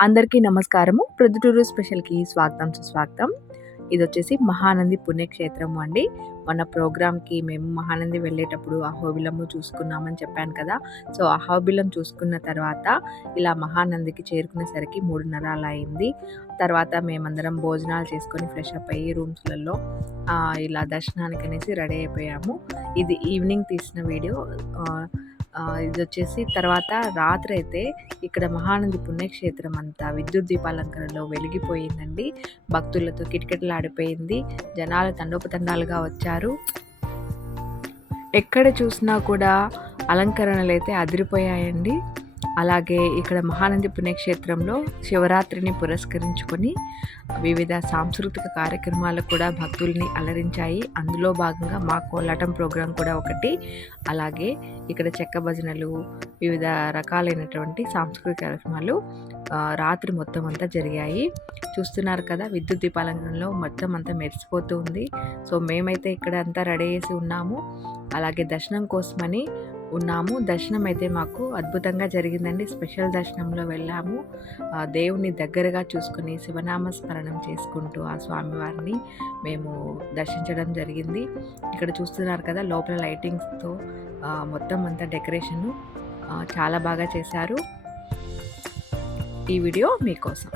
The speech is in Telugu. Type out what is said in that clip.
అందరికీ నమస్కారము. ప్రొద్దుటూరు స్పెషల్‌కి స్వాగతం, సుస్వాగతం. ఇదొచ్చేసి మహానంది పుణ్యక్షేత్రము అండి. మన ప్రోగ్రామ్‌కి మేము మహానంది వెళ్ళేటప్పుడు అహోబిలము చూసుకున్నామని చెప్పాను కదా! సో, అహోబిలం చూసుకున్న తర్వాత ఇలా మహానందికి చేరుకునేసరికి 3:30 అలా అయింది. తర్వాత మేమందరం భోజనాలు చేసుకొని ఫ్రెష్ అప్ అయ్యి రూమ్స్‌లలో ఇలా దర్శనానికనేసి రెడీ అయిపోయాము. ఇది ఈవినింగ్ తీసిన వీడియో. ఇదొచ్చేసి తర్వాత రాత్రైతే ఇక్కడ మహానంది పుణ్యక్షేత్రం అంతా విద్యుత్ దీపాలంకరణలో వెలిగిపోయిందండి. భక్తులతో కిటకిటలాడిపోయింది. జనాలు తండోపతండాలుగా వచ్చారు. ఎక్కడ చూసినా కూడా అలంకరణలైతే అదిరిపోయాయండి. అలాగే ఇక్కడ మహానంది పుణ్యక్షేత్రంలో శివరాత్రిని పురస్కరించుకొని వివిధ సాంస్కృతిక కార్యక్రమాలు కూడా భక్తుల్ని అలరించాయి. అందులో భాగంగా మా కోలాటం ప్రోగ్రాం కూడా ఒకటి. అలాగే ఇక్కడ చెక్క భజనలు, వివిధ రకాలైనటువంటి సాంస్కృతిక కార్యక్రమాలు రాత్రి మొత్తం అంతా జరిగాయి. చూస్తున్నారు కదా, విద్యుత్ దీపాలంకరణలో మొత్తం అంతా మెరిసిపోతూ ఉంది. సో, మేమైతే ఇక్కడ అంతా రెడీ చేసి ఉన్నాము. అలాగే దర్శనం కోసమని ఉన్నాము. దర్శనం అయితే మాకు అద్భుతంగా జరిగిందండి. స్పెషల్ దర్శనంలో వెళ్ళాము. దేవుని దగ్గరగా చూసుకొని శివనామ స్మరణం చేసుకుంటూ ఆ స్వామివారిని మేము దర్శించడం జరిగింది. ఇక్కడ చూస్తున్నారు కదా, లోపల లైటింగ్స్తో మొత్తం అంతా డెకరేషను చాలా బాగా చేశారు. ఈ వీడియో మీకోసం.